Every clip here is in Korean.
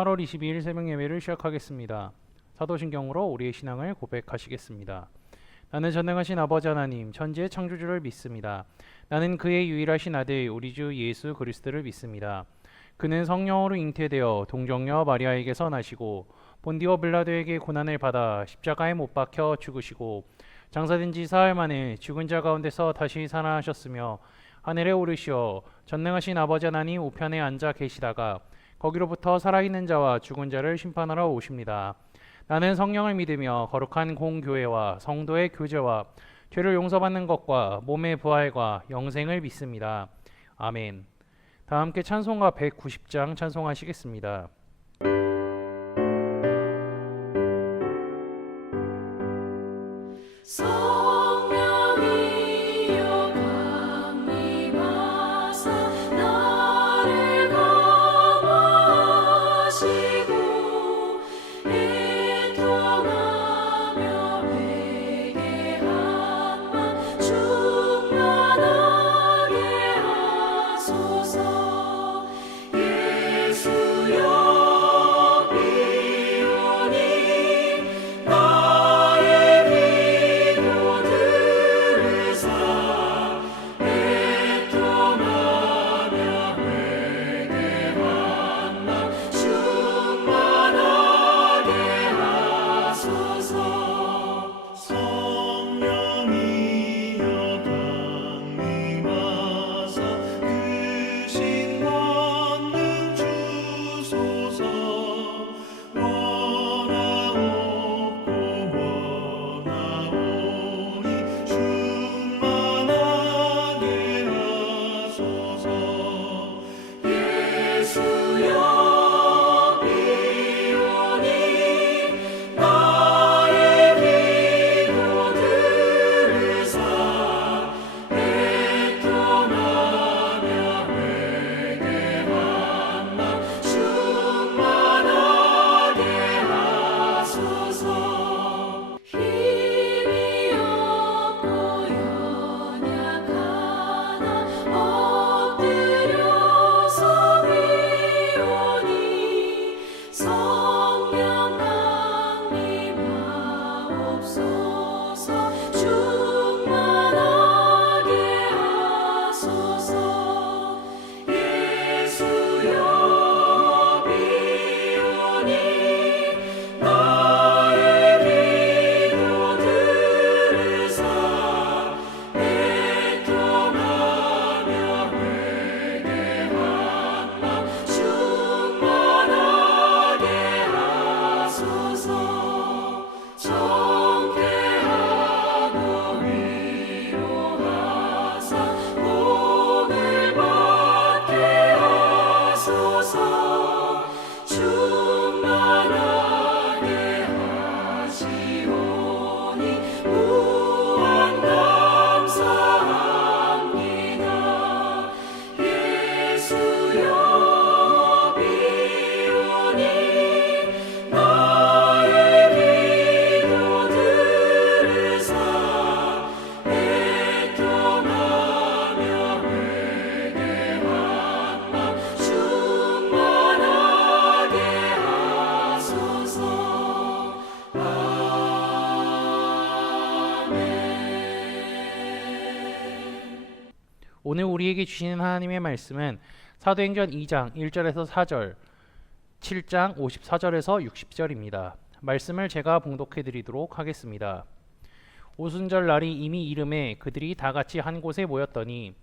8월 22일 새벽 예배를 시작하겠습니다. 사도신경으로 우리의 신앙을 고백하시겠습니다. 나는 전능하신 아버지 하나님, 천지의 창조주를 믿습니다. 나는 그의 유일하신 아들, 우리 주 예수 그리스도를 믿습니다. 그는 성령으로 잉태되어 동정녀 마리아에게서 나시고 본디오 빌라도에게 고난을 받아 십자가에 못 박혀 죽으시고 장사된 지 사흘 만에 죽은 자 가운데서 다시 살아나셨으며 하늘에 오르시어 전능하신 아버지 하나님 우편에 앉아 계시다가 거기로부터 살아있는 자와 죽은 자를 심판하러 오십니다. 나는 성령을 믿으며 거룩한 공교회와 성도의 교제와 죄를 용서받는 것과 몸의 부활과 영생을 믿습니다. 아멘. 다 함께 찬송가 190장 찬송하시겠습니다. 오늘 우리에게 주시는 하나님의 말씀은 사도행전 2장 1절에서 4절, 7장 54절에서 60절입니다. 말씀을 제가 봉독해 드리도록 하겠습니다. 오순절 날이 이미 이름에 그들이 다 같이 한 곳에 모였더니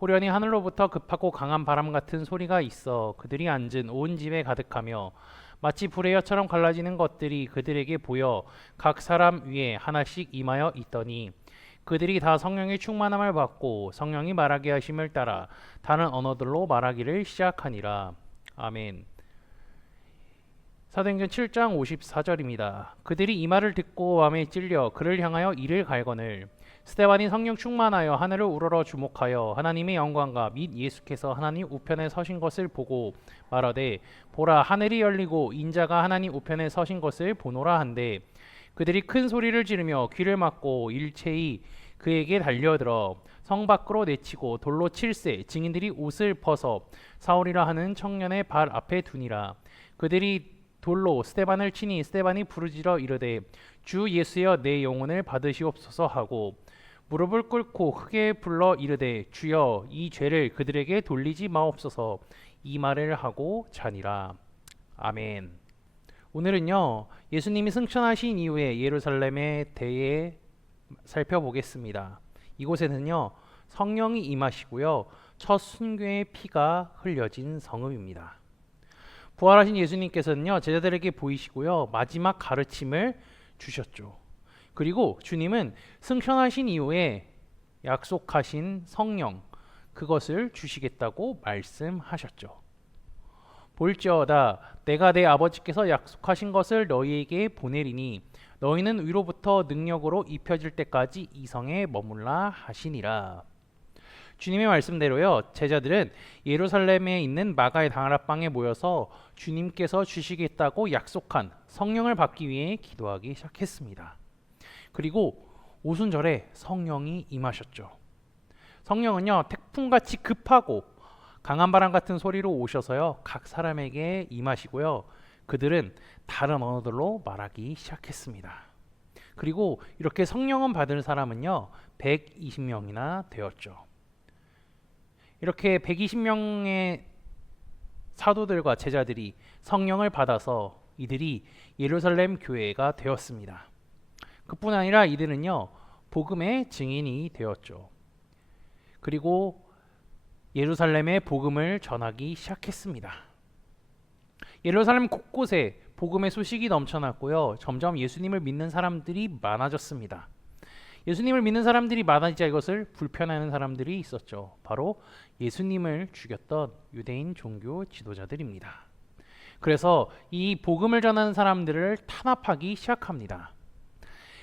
호련히 하늘로부터 급하고 강한 바람 같은 소리가 있어 그들이 앉은 온 집에 가득하며 마치 불의 혀처럼 갈라지는 것들이 그들에게 보여 각 사람 위에 하나씩 임하여 있더니 그들이 다 성령의 충만함을 받고 성령이 말하게 하심을 따라 다른 언어들로 말하기를 시작하니라. 아멘. 사도행전 7장 54절입니다. 그들이 이 말을 듣고 마음에 찔려 그를 향하여 이를 갈거늘 스데반이 성령 충만하여 하늘을 우러러 주목하여 하나님의 영광과 및 예수께서 하나님 우편에 서신 것을 보고 말하되 보라 하늘이 열리고 인자가 하나님 우편에 서신 것을 보노라 한데 그들이 큰 소리를 지르며 귀를 막고 일체히 그에게 달려들어 성 밖으로 내치고 돌로 칠세 증인들이 옷을 벗어 사울이라 하는 청년의 발 앞에 두니라. 그들이 돌로 스데반을 치니 스데반이 부르짖어 이르되 주 예수여 내 영혼을 받으시옵소서 하고 무릎을 꿇고 크게 불러 이르되 주여 이 죄를 그들에게 돌리지 마옵소서 이 말을 하고 자니라. 아멘. 오늘은요 예수님이 승천하신 이후에 예루살렘에 대해 살펴보겠습니다. 이곳에는요 성령이 임하시고요 첫 순교의 피가 흘려진 성읍입니다. 부활하신 예수님께서는요 제자들에게 보이시고요 마지막 가르침을 주셨죠. 그리고 주님은 승천하신 이후에 약속하신 성령 그것을 주시겠다고 말씀하셨죠. 볼지어다 내가 내 아버지께서 약속하신 것을 너희에게 보내리니 너희는 위로부터 능력으로 입혀질 때까지 이 성에 머물라 하시니라. 주님의 말씀대로요 제자들은 예루살렘에 있는 마가의 다락방에 모여서 주님께서 주시겠다고 약속한 성령을 받기 위해 기도하기 시작했습니다. 그리고 오순절에 성령이 임하셨죠. 성령은요 태풍같이 급하고 강한 바람 같은 소리로 오셔서요 각 사람에게 임하시고요 그들은 다른 언어들로 말하기 시작했습니다. 그리고 이렇게 성령을 받은 사람은요 120명이나 되었죠. 이렇게 120명의 사도들과 제자들이 성령을 받아서 이들이 예루살렘 교회가 되었습니다. 그뿐 아니라 이들은요 복음의 증인이 되었죠. 그리고 예루살렘에 복음을 전하기 시작했습니다. 예루살렘 곳곳에 복음의 소식이 넘쳐났고요 점점 예수님을 믿는 사람들이 많아졌습니다. 예수님을 믿는 사람들이 많아지자 이것을 불편해하는 사람들이 있었죠. 바로 예수님을 죽였던 유대인 종교 지도자들입니다. 그래서 이 복음을 전하는 사람들을 탄압하기 시작합니다.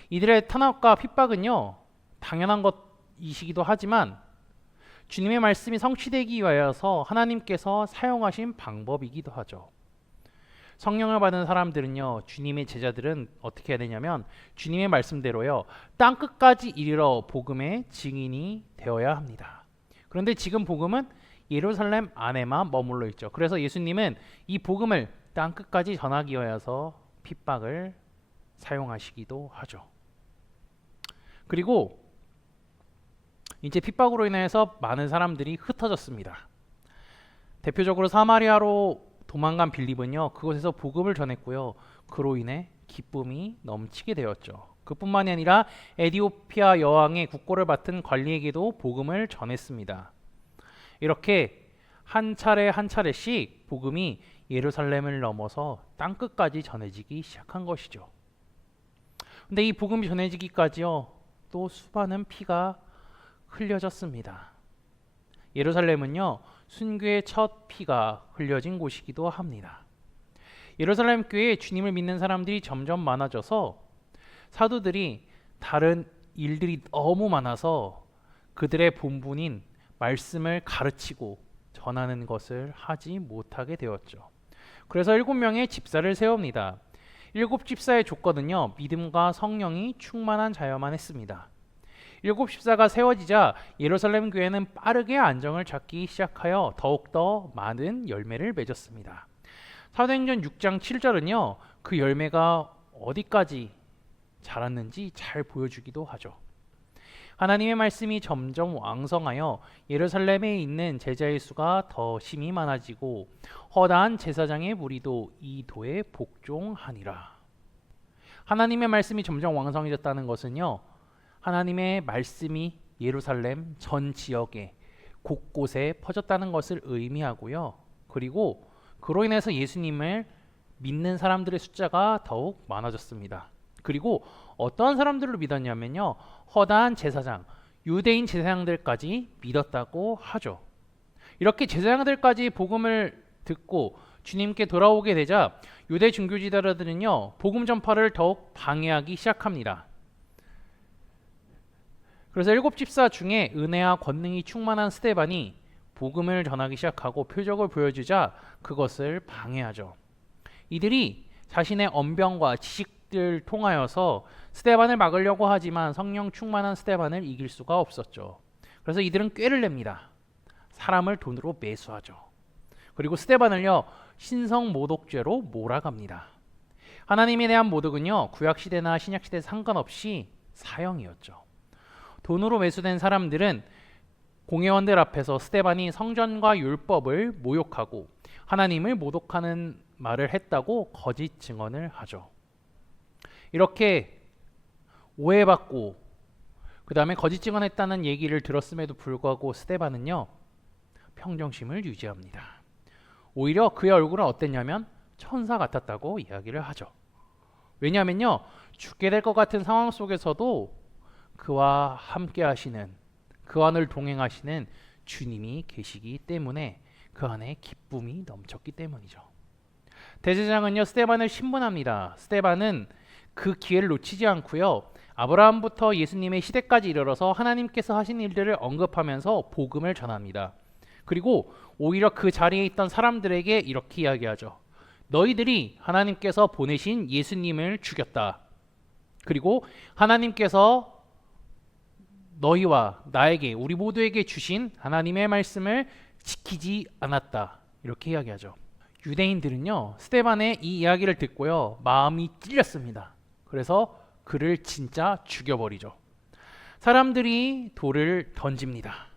이들의 탄압과 핍박은요 당연한 것이시기도 하지만 주님의 말씀이 성취되기 위하여서 하나님께서 사용하신 방법이기도 하죠. 성령을 받은 사람들은요 주님의 제자들은 어떻게 해야 되냐면 주님의 말씀대로요 땅끝까지 이르러 복음의 증인이 되어야 합니다. 그런데 지금 복음은 예루살렘 안에만 머물러 있죠. 그래서 예수님은 이 복음을 땅끝까지 전하기 위해서 핍박을 사용하시기도 하죠. 그리고 이제 핍박으로 인해서 많은 사람들이 흩어졌습니다. 대표적으로 사마리아로 도망간 빌립은요 그곳에서 복음을 전했고요 그로 인해 기쁨이 넘치게 되었죠. 그뿐만이 아니라 에디오피아 여왕의 국고를 맡은 관리에게도 복음을 전했습니다. 이렇게 한 차례 한 차례씩 복음이 예루살렘을 넘어서 땅끝까지 전해지기 시작한 것이죠. 근데 이 복음이 전해지기까지요 또 수많은 피가 흘려졌습니다. 예루살렘은요 순교의 첫 피가 흘려진 곳이기도 합니다. 예루살렘 교회에 주님을 믿는 사람들이 점점 많아져서 사도들이 다른 일들이 너무 많아서 그들의 본분인 말씀을 가르치고 전하는 것을 하지 못하게 되었죠. 그래서 7명의 집사를 세웁니다. 7 집사의 조건은요 믿음과 성령이 충만한 자여만 했습니다. 7 집사가 세워지자 예루살렘 교회는 빠르게 안정을 찾기 시작하여 더욱더 많은 열매를 맺었습니다. 사도행전 6장 7절은요 그 열매가 어디까지 자랐는지 잘 보여주기도 하죠. 하나님의 말씀이 점점 왕성하여 예루살렘에 있는 제자의 수가 더 심히 많아지고 허다한 제사장의 무리도 이 도에 복종하니라. 하나님의 말씀이 점점 왕성해졌다는 것은요 하나님의 말씀이 예루살렘 전 지역에 곳곳에 퍼졌다는 것을 의미하고요. 그리고 그로 인해서 예수님을 믿는 사람들의 숫자가 더욱 많아졌습니다. 그리고 어떤 사람들을 믿었냐면요. 허다한 제사장, 유대인 제사장들까지 믿었다고 하죠. 이렇게 제사장들까지 복음을 듣고 주님께 돌아오게 되자 유대 종교 지도자들은요. 복음 전파를 더욱 방해하기 시작합니다. 그래서 7 집사 중에 은혜와 권능이 충만한 스데반이 복음을 전하기 시작하고 표적을 보여주자 그것을 방해하죠. 이들이 자신의 언변과 지식들을 통하여서 스데반을 막으려고 하지만 성령 충만한 스데반을 이길 수가 없었죠. 그래서 이들은 꾀를 냅니다. 사람을 돈으로 매수하죠. 그리고 스데반을요 신성 모독죄로 몰아갑니다. 하나님에 대한 모독은요 구약시대나 신약시대 상관없이 사형이었죠. 돈으로 매수된 사람들은 공회원들 앞에서 스데반이 성전과 율법을 모욕하고 하나님을 모독하는 말을 했다고 거짓 증언을 하죠. 이렇게 오해받고 그 다음에 거짓 증언했다는 얘기를 들었음에도 불구하고 스데반은요 평정심을 유지합니다. 오히려 그의 얼굴은 어땠냐면 천사 같았다고 이야기를 하죠. 왜냐하면요 죽게 될 것 같은 상황 속에서도 그와 함께 하시는, 그와 늘 동행하시는 주님이 계시기 때문에 그 안에 기쁨이 넘쳤기 때문이죠. 대제사장은요 스데반을 신문합니다. 스데반은 그 기회를 놓치지 않고요 아브라함부터 예수님의 시대까지 이르러서 하나님께서 하신 일들을 언급하면서 복음을 전합니다. 그리고 오히려 그 자리에 있던 사람들에게 이렇게 이야기하죠. 너희들이 하나님께서 보내신 예수님을 죽였다. 그리고 하나님께서 너희와 나에게, 우리 모두에게 주신 하나님의 말씀을 지키지 않았다. 이렇게 이야기하죠. 유대인들은요 스데반의 이 이야기를 듣고요 마음이 찔렸습니다. 그래서 그를 진짜 죽여버리죠. 사람들이 돌을 던집니다.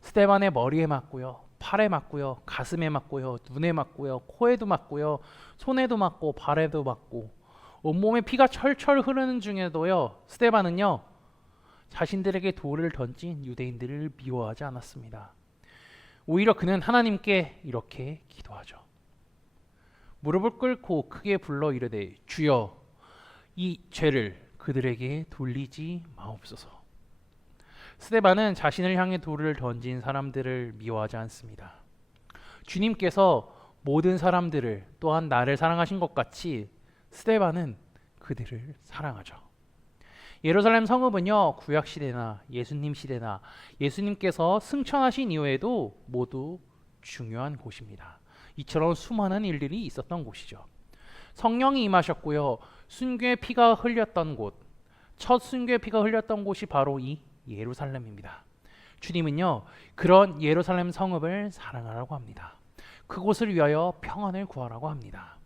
스데반의 머리에 맞고요, 팔에 맞고요, 가슴에 맞고요, 눈에 맞고요, 코에도 맞고요, 손에도 맞고 발에도 맞고 온몸에 피가 철철 흐르는 중에도요 스데반은요 자신들에게 돌을 던진 유대인들을 미워하지 않았습니다. 오히려 그는 하나님께 이렇게 기도하죠. 무릎을 꿇고 크게 불러 이르되 주여 이 죄를 그들에게 돌리지 마옵소서. 스데반은 자신을 향해 돌을 던진 사람들을 미워하지 않습니다. 주님께서 모든 사람들을 또한 나를 사랑하신 것 같이 스데반은 그들을 사랑하죠. 예루살렘 성읍은요 구약 시대나 예수님 시대나 예수님께서 승천하신 이후에도 모두 중요한 곳입니다. 이처럼 수많은 일들이 있었던 곳이죠. 성령이 임하셨고요 순교의 피가 흘렸던 곳, 첫 순교의 피가 흘렸던 곳이 바로 이 예루살렘입니다. 주님은요 그런 예루살렘 성읍을 사랑하라고 합니다. 그곳을 위하여 평안을 구하라고 합니다.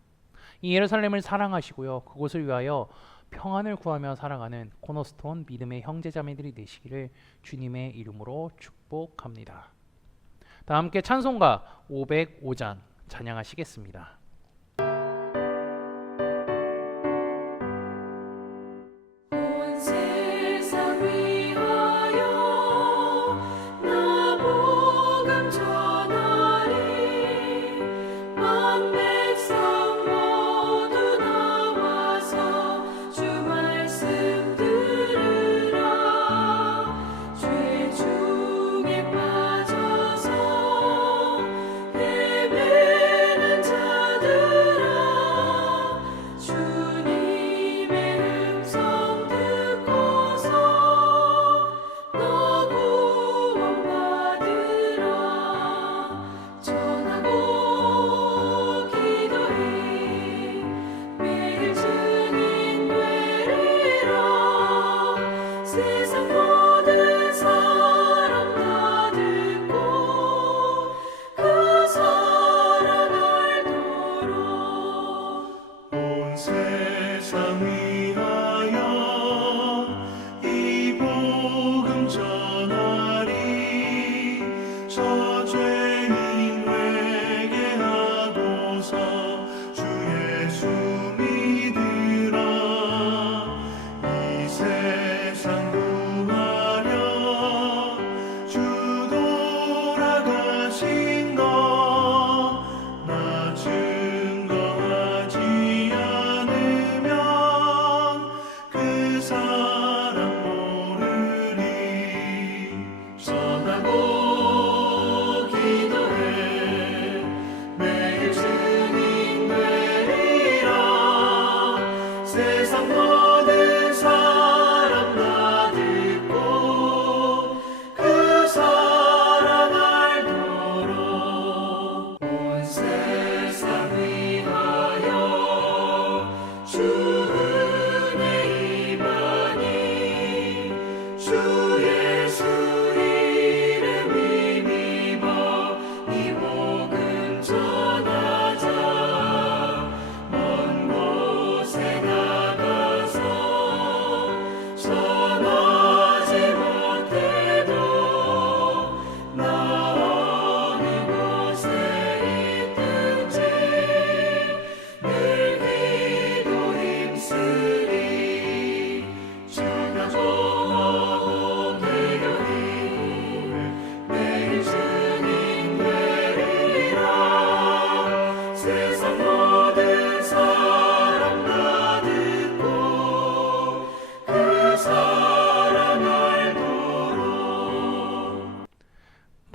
이 예루살렘을 사랑하시고요 그곳을 위하여 평안을 구하며 살아가는 코너스톤 믿음의 형제자매들이 되시기를 주님의 이름으로 축복합니다. 다 함께 찬송가 505장 찬양하시겠습니다.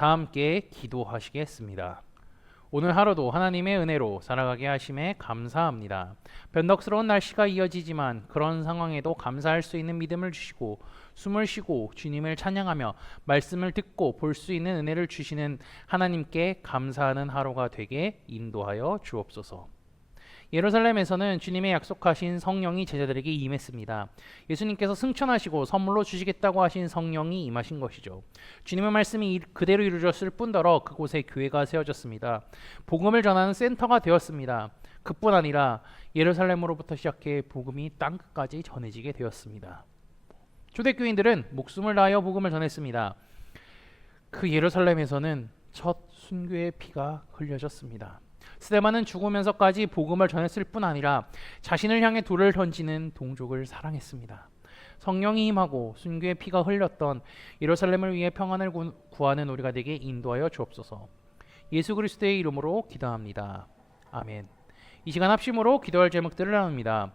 다 함께 기도하시겠습니다. 오늘 하루도 하나님의 은혜로 살아가게 하심에 감사합니다. 변덕스러운 날씨가 이어지지만 그런 상황에도 감사할 수 있는 믿음을 주시고 숨을 쉬고 주님을 찬양하며 말씀을 듣고 볼 수 있는 은혜를 주시는 하나님께 감사하는 하루가 되게 인도하여 주옵소서. 예루살렘에서는 주님의 약속하신 성령이 제자들에게 임했습니다. 예수님께서 승천하시고 선물로 주시겠다고 하신 성령이 임하신 것이죠. 주님의 말씀이 그대로 이루어졌을 뿐더러 그곳에 교회가 세워졌습니다. 복음을 전하는 센터가 되었습니다. 그뿐 아니라 예루살렘으로부터 시작해 복음이 땅끝까지 전해지게 되었습니다. 초대교인들은 목숨을 다하여 복음을 전했습니다. 그 예루살렘에서는 첫 순교의 피가 흘려졌습니다. 스데반은 죽으면서까지 복음을 전했을 뿐 아니라 자신을 향해 돌을 던지는 동족을 사랑했습니다. 성령이 임하고 순교의 피가 흘렸던 예루살렘을 위해 평안을 구하는 우리가 되게 인도하여 주옵소서. 예수 그리스도의 이름으로 기도합니다. 아멘. 이 시간 합심으로 기도할 제목들을 나눕니다.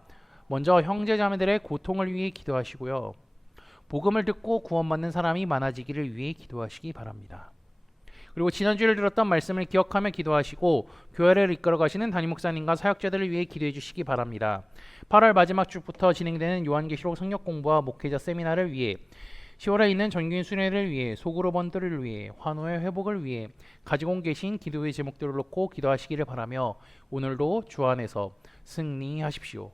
먼저 형제자매들의 고통을 위해 기도하시고요. 복음을 듣고 구원받는 사람이 많아지기를 위해 기도하시기 바랍니다. 그리고 지난주에 들었던 말씀을 기억하며 기도하시고 교회를 이끌어 가시는 담임 목사님과 사역자들을 위해 기도해 주시기 바랍니다. 8월 마지막 주부터 진행되는 요한계시록 성역 공부와 목회자 세미나를 위해 10월에 있는 전교인 수련회를 위해 소그룹 원들을 위해 환호의 회복을 위해 가지고 계신 기도의 제목들을 놓고 기도하시기를 바라며 오늘도 주 안에서 승리하십시오.